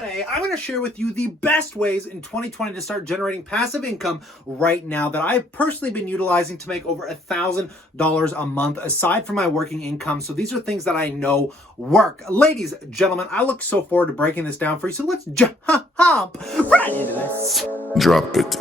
Today, I'm going to share with you the best ways in 2020 to start generating passive income right now that I've personally been utilizing to make over $1,000 a month aside from my working income. So these are things that I know work. Ladies, gentlemen, I look so forward to breaking this down for you. So let's jump right into this. Drop it.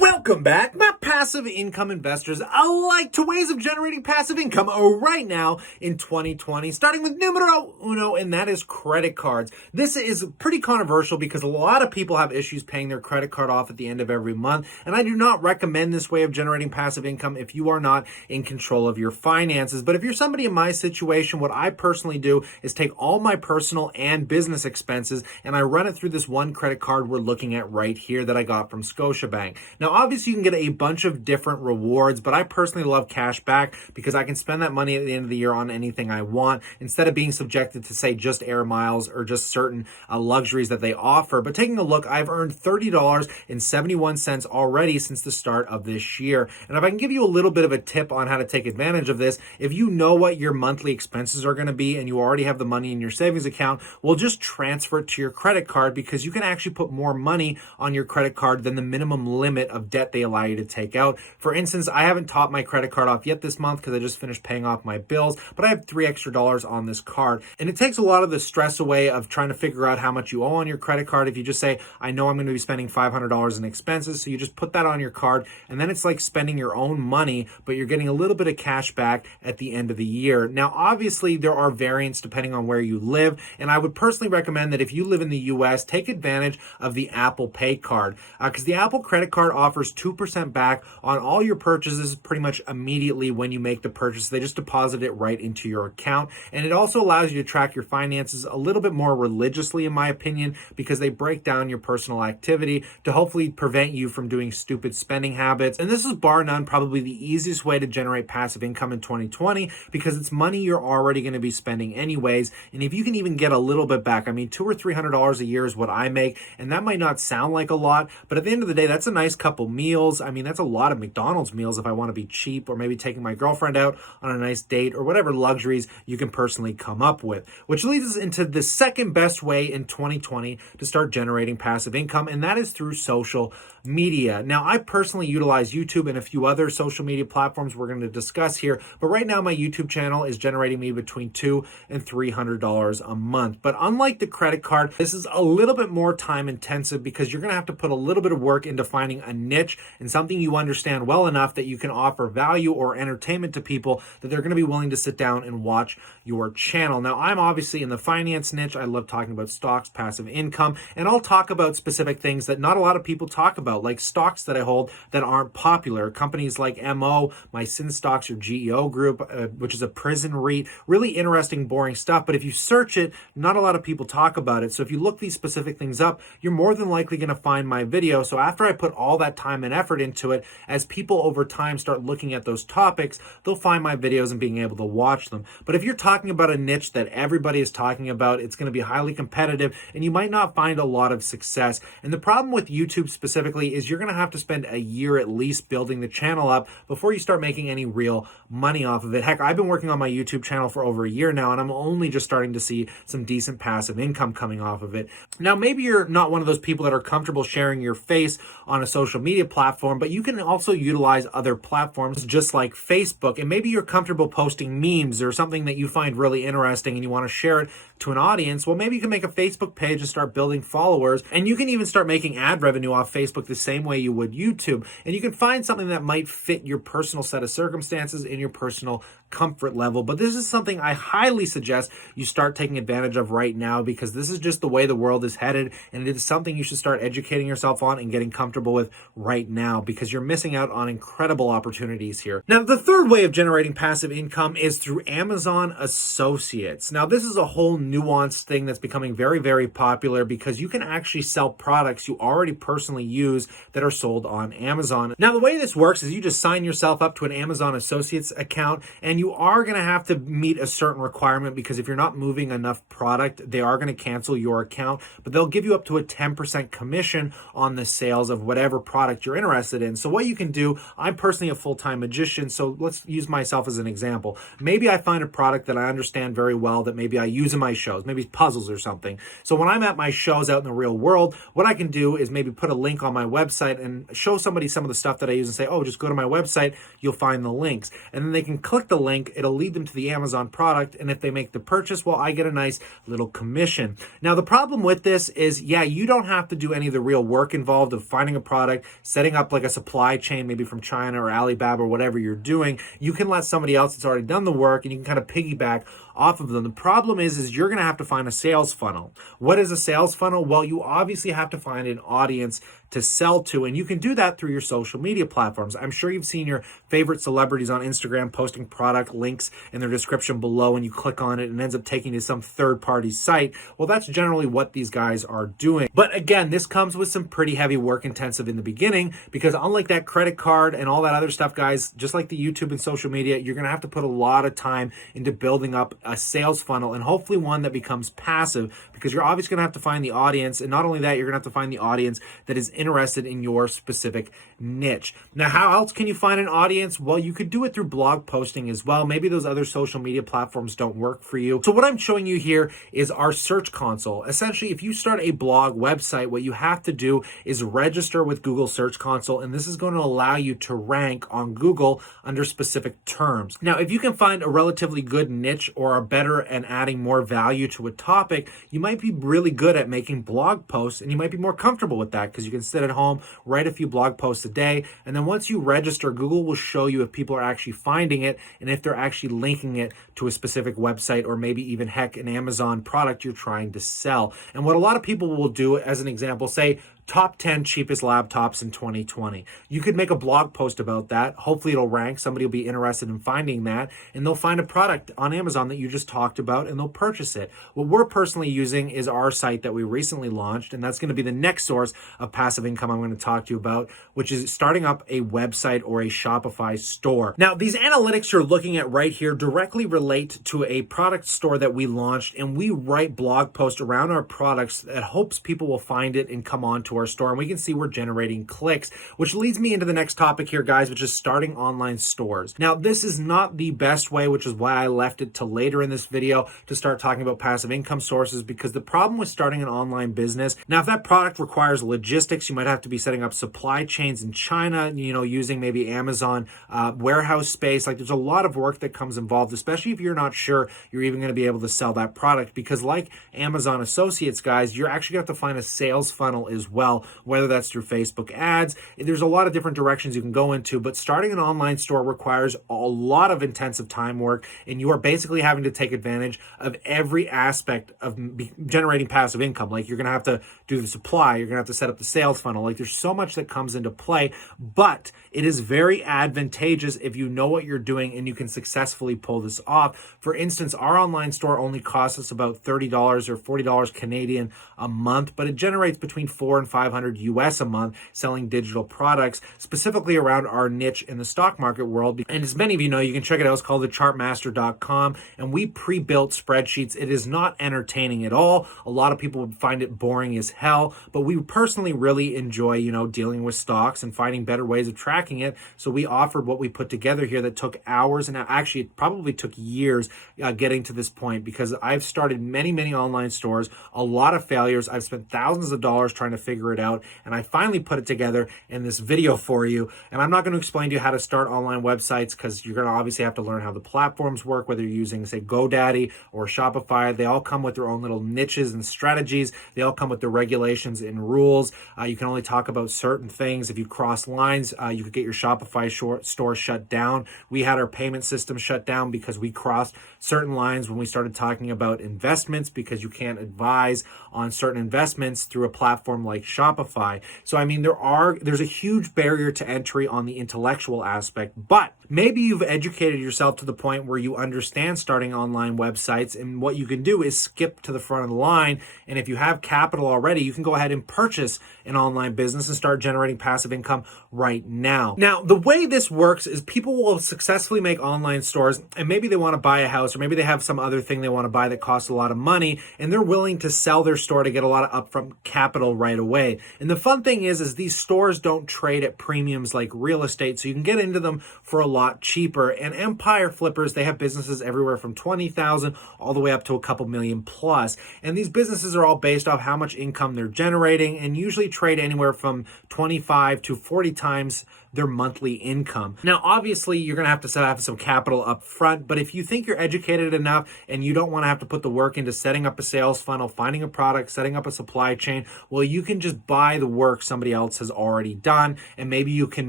Welcome back, my passive income investors. Like to ways of generating passive income right now in 2020, starting with numero uno, and that is credit cards. This is pretty controversial because a lot of people have issues paying their credit card off at the end of every month, and I do not recommend this way of generating passive income if you are not in control of your finances. But if you're somebody in my situation, what I personally do is take all my personal and business expenses and I run it through this one credit card we're looking at right here that I got from Scotiabank. Now, obviously, you can get a bunch of different rewards, but I personally love cash back because I can spend that money at the end of the year on anything I want instead of being subjected to, say, just air miles or just certain luxuries that they offer. But taking a look, I've earned $30.71 already since the start of this year. And if I can give you a little bit of a tip on how to take advantage of this, if you know what your monthly expenses are going to be and you already have the money in your savings account, well, just transfer it to your credit card because you can actually put more money on your credit card than the minimum limit of debt they allow you to take out. For instance, I haven't topped my credit card off yet this month because I just finished paying off my bills, but I have $3 extra on this card. And it takes a lot of the stress away of trying to figure out how much you owe on your credit card. If you just say, I know I'm going to be spending $500 in expenses, so you just put that on your card, and then it's like spending your own money, but you're getting a little bit of cash back at the end of the year. Now, obviously, there are variants depending on where you live, and I would personally recommend that if you live in the US, take advantage of the Apple Pay card because the Apple credit card offers 2% back on all your purchases pretty much immediately when you make the purchase. They just deposit it right into your account. And it also allows you to track your finances a little bit more religiously, in my opinion, because they break down your personal activity to hopefully prevent you from doing stupid spending habits. And this is bar none probably the easiest way to generate passive income in 2020 because it's money you're already going to be spending anyways. And if you can even get a little bit back, I mean, $200 or $300 a year is what I make, and that might not sound like a lot, but at the end of the day, that's a nice couple meals. I mean, that's a lot of McDonald's meals if I want to be cheap, or maybe taking my girlfriend out on a nice date, or whatever luxuries you can personally come up with. Which leads us into the second best way in 2020 to start generating passive income, and that is through social media. Now, I personally utilize YouTube and a few other social media platforms we're going to discuss here, but right now my YouTube channel is generating me between $200 and $300 a month. But unlike the credit card, this is a little bit more time intensive because you're going to have to put a little bit of work into finding a niche and something you understand well enough that you can offer value or entertainment to people that they're going to be willing to sit down and watch your channel. Now, I'm obviously in the finance niche. I love talking about stocks, passive income, and I'll talk about specific things that not a lot of people talk about, like stocks that I hold that aren't popular. Companies like MO, my Sin Stocks or GEO group, which is a prison REIT, really interesting, boring stuff. But if you search it, not a lot of people talk about it. So if you look these specific things up, you're more than likely going to find my video. So after I put all that time and effort into it, as people over time start looking at those topics, they'll find my videos and being able to watch them. But if you're talking about a niche that everybody is talking about, it's going to be highly competitive and you might not find a lot of success. And the problem with YouTube specifically is you're going to have to spend a year at least building the channel up before you start making any real money off of it. Heck, I've been working on my YouTube channel for over a year now, and I'm only just starting to see some decent passive income coming off of it. Now, maybe you're not one of those people that are comfortable sharing your face on a social media platform, but you can also utilize other platforms just like Facebook. And maybe you're comfortable posting memes or something that you find really interesting and you want to share it to an audience. Well, maybe you can make a Facebook page and start building followers, and you can even start making ad revenue off Facebook the same way you would YouTube. And you can find something that might fit your personal set of circumstances and your personal comfort level. But this is something I highly suggest you start taking advantage of right now because this is just the way the world is headed, and it is something you should start educating yourself on and getting comfortable with right now because you're missing out on incredible opportunities here. Now, the third way of generating passive income is through Amazon Associates. Now, this is a whole nuanced thing that's becoming very, very popular because you can actually sell products you already personally use that are sold on Amazon. Now, the way this works is you just sign yourself up to an Amazon Associates account, and you are going to have to meet a certain requirement because if you're not moving enough product, they are going to cancel your account, but they'll give you up to a 10% commission on the sales of whatever product you're interested in. So what you can do, I'm personally a full-time magician, so let's use myself as an example. Maybe I find a product that I understand very well that maybe I use in my shows, maybe puzzles or something. So when I'm at my shows out in the real world, what I can do is maybe put a link on my website and show somebody some of the stuff that I use and say, oh, just go to my website, you'll find the links. And then they can click the link, it'll lead them to the Amazon product, and if they make the purchase, well, I get a nice little commission. Now, the problem with this is, yeah, you don't have to do any of the real work involved of finding a product, setting up like a supply chain, maybe from China or Alibaba or whatever you're doing. You can let somebody else that's already done the work, and you can kind of piggyback off of them. The problem is you're going to have to find a sales funnel. What is a sales funnel? Well, you obviously have to find an audience to sell to, and you can do that through your social media platforms. I'm sure you've seen your favorite celebrities on Instagram posting product links in their description below, and you click on it and it ends up taking you to some third-party site. Well, that's generally what these guys are doing. But again, this comes with some pretty heavy work intensive in the beginning because unlike that credit card and all that other stuff, guys, just like the YouTube and social media, you're going to have to put a lot of time into building up a sales funnel, and hopefully one that becomes passive, because you're obviously going to have to find the audience, and not only that, you're going to have to find the audience that is interested in your specific niche. Now, how else can you find an audience? Well, you could do it through blog posting as well. Maybe those other social media platforms don't work for you. So what I'm showing you here is our search console. Essentially, if you start a blog website, what you have to do is register with Google Search Console, and this is going to allow you to rank on Google under specific terms. Now, if you can find a relatively good niche or are better and adding more value to a topic, you might be really good at making blog posts, and you might be more comfortable with that because you can sit at home, write a few blog posts a day, and then once you register, Google will show you if people are actually finding it and if they're actually linking it to a specific website or maybe even heck an Amazon product you're trying to sell. And what a lot of people will do, as an example, say top 10 cheapest laptops in 2020. You could make a blog post about that. Hopefully it'll rank. Somebody will be interested in finding that, and they'll find a product on Amazon that you just talked about and they'll purchase it. What we're personally using is our site that we recently launched, and that's going to be the next source of passive income I'm going to talk to you about, which is starting up a website or a Shopify store. Now, these analytics you're looking at right here directly relate to a product store that we launched, and we write blog posts around our products that hopes people will find it and come on to our store, and we can see we're generating clicks, which leads me into the next topic here, guys, which is starting online stores. Now, this is not the best way, which is why I left it to later in this video to start talking about passive income sources, because the problem with starting an online business, now, if that product requires logistics, you might have to be setting up supply chains in China, using maybe Amazon warehouse space. Like, there's a lot of work that comes involved, especially if you're not sure you're even going to be able to sell that product, because like Amazon Associates, guys, you're actually going to have to find a sales funnel as well, whether that's through Facebook ads. There's a lot of different directions you can go into, but starting an online store requires a lot of intensive time work, and you are basically having to take advantage of every aspect of generating passive income. Like, you're going to have to do the supply, you're going to have to set up the sales funnel. Like, there's so much that comes into play, but it is very advantageous if you know what you're doing and you can successfully pull this off. For instance, our online store only costs us about $30 or $40 Canadian a month, but it generates between $400 and $500 US a month selling digital products, specifically around our niche in the stock market world. And as many of you know, you can check it out. It's called thechartmaster.com, and we pre-built spreadsheets. It is not entertaining at all. A lot of people would find it boring as hell, but we personally really enjoy, dealing with stocks and finding better ways of tracking it. So we offered what we put together here that took hours, and actually it probably took years getting to this point, because I've started many, many online stores, a lot of failures. I've spent thousands of dollars trying to figure it out, and I finally put it together in this video for you. And I'm not going to explain to you how to start online websites, because you're going to obviously have to learn how the platforms work, whether you're using, say, GoDaddy or Shopify. They all come with their own little niches and strategies. They all come with their regulations and rules. You can only talk about certain things. If you cross lines, you could get your Shopify store shut down. We had our payment system shut down because we crossed certain lines when we started talking about investments, because you can't advise on certain investments through a platform like Shopify. So I mean, there's a huge barrier to entry on the intellectual aspect, but maybe you've educated yourself to the point where you understand starting online websites, and what you can do is skip to the front of the line. And if you have capital already, you can go ahead and purchase an online business and start generating passive income right now. Now, the way this works is people will successfully make online stores, and maybe they want to buy a house, or maybe they have some other thing they want to buy that costs a lot of money, and they're willing to sell their store to get a lot of upfront capital right away. And the fun thing is these stores don't trade at premiums like real estate, so you can get into them for a lot cheaper. And empire flippers, they have businesses everywhere from 20,000 all the way up to a couple million plus. And these businesses are all based off how much income they're generating, and usually trade anywhere from 25 to 40 times their monthly income. Now, obviously, you're going to have to have some capital up front, but if you think you're educated enough and you don't want to have to put the work into setting up a sales funnel, finding a product, setting up a supply chain, well, you can just buy the work somebody else has already done, and maybe you can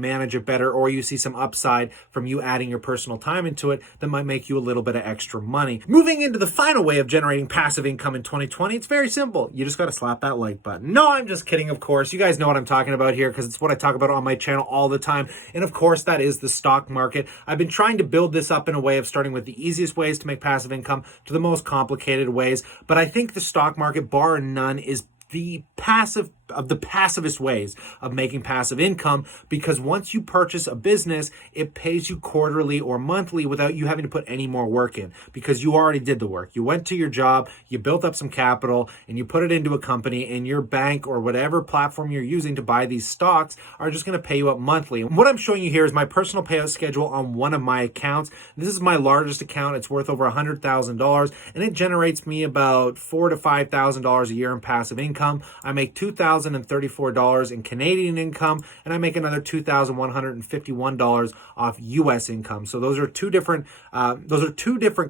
manage it better, or you see some upside from you adding your personal time into it that might make you a little bit of extra money. Moving into the final way of generating passive income in 2020, it's very simple. You just got to slap that like button. No, I'm just kidding, of course. You guys know what I'm talking about here because it's what I talk about on my channel all the time. And of course, that is the stock market. I've been trying to build this up in a way of starting with the easiest ways to make passive income to the most complicated ways. But I think the stock market, bar none, is the passivest ways of making passive income, because once you purchase a business, it pays you quarterly or monthly without you having to put any more work in, because you already did the work. You went to your job, you built up some capital, and you put it into a company, and your bank or whatever platform you're using to buy these stocks are just going to pay you up monthly. And what I'm showing you here is my personal payout schedule on one of my accounts. This is my largest account. It's worth over $100,000, and it generates me about $4,000 to $5,000 a year in passive income. I make $2,034 in Canadian income, and I make another $2,151 off US income. So those are two different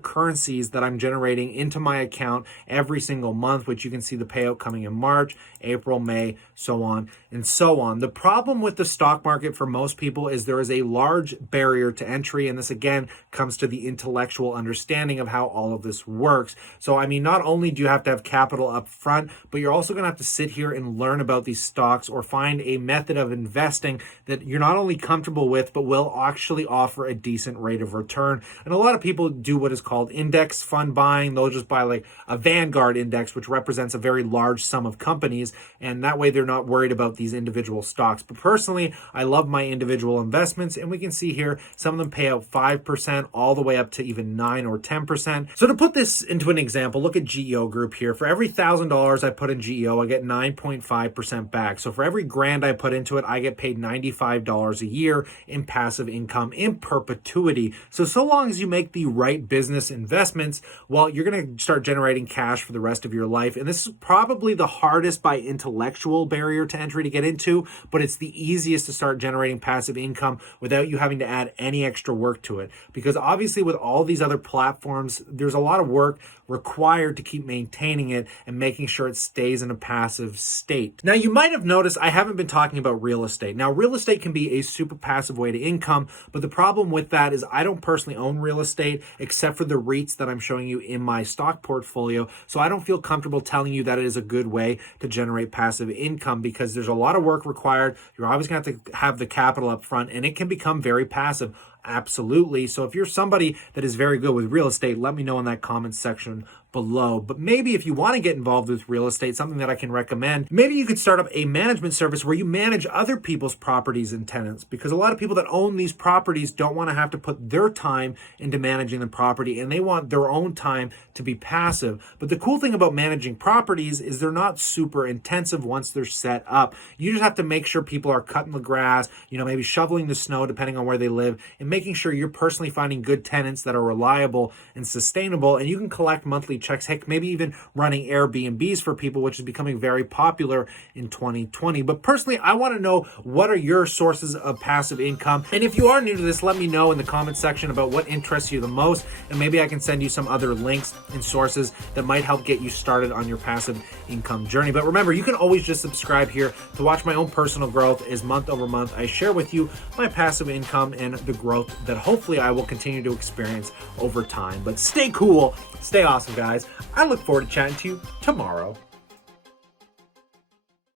currencies that I'm generating into my account every single month, which you can see the payout coming in March, April, May, so on and so on. The problem with the stock market for most people is there is a large barrier to entry, and this again comes to the intellectual understanding of how all of this works. So I mean, not only do you have to have capital up front, but you're also going to have to sit here and learn about these stocks, or find a method of investing that you're not only comfortable with, but will actually offer a decent rate of return. And a lot of people do what is called index fund buying. They'll just buy like a Vanguard index, which represents a very large sum of companies, and that way they're not worried about these individual stocks. But personally, I love my individual investments, and we can see here some of them pay out 5% all the way up to even 9 or 10%. So to put this into an example, look at GEO Group here. For every $1,000 I put in GEO, I get 9.5% back. So for every grand I put into it, I get paid $95 a year in passive income in perpetuity. So long as you make the right business investments, well, you're going to start generating cash for the rest of your life. And this is probably the hardest by intellectual barrier to entry to get into, but it's the easiest to start generating passive income without you having to add any extra work to it. Because obviously with all these other platforms, there's a lot of work required to keep maintaining it and making sure it stays in a passive state. Now, you might have noticed I haven't been talking about real estate. Now, real estate can be a super passive way to income, but the problem with that is I don't personally own real estate except for the REITs that I'm showing you in my stock portfolio. So I don't feel comfortable telling you that it is a good way to generate passive income, because there's a lot of work required. You're always going to have to have the capital up front, and it can become very passive. Absolutely. So if you're somebody that is very good with real estate, let me know in that comment section below. But maybe if you want to get involved with real estate, something that I can recommend, maybe you could start up a management service where you manage other people's properties and tenants, because a lot of people that own these properties don't want to have to put their time into managing the property, and they want their own time to be passive. But the cool thing about managing properties is they're not super intensive once they're set up. You just have to make sure people are cutting the grass, maybe shoveling the snow depending on where they live, and making sure you're personally finding good tenants that are reliable and sustainable, and you can collect monthly checks. Heck, maybe even running Airbnbs for people, which is becoming very popular in 2020. But personally, I want to know, what are your sources of passive income? And if you are new to this, let me know in the comment section about what interests you the most, and maybe I can send you some other links and sources that might help get you started on your passive income journey. But remember, you can always just subscribe here to watch my own personal growth as month over month I share with you my passive income and the growth that hopefully I will continue to experience over time. But stay cool, stay awesome, guys. I look forward to chatting to you tomorrow.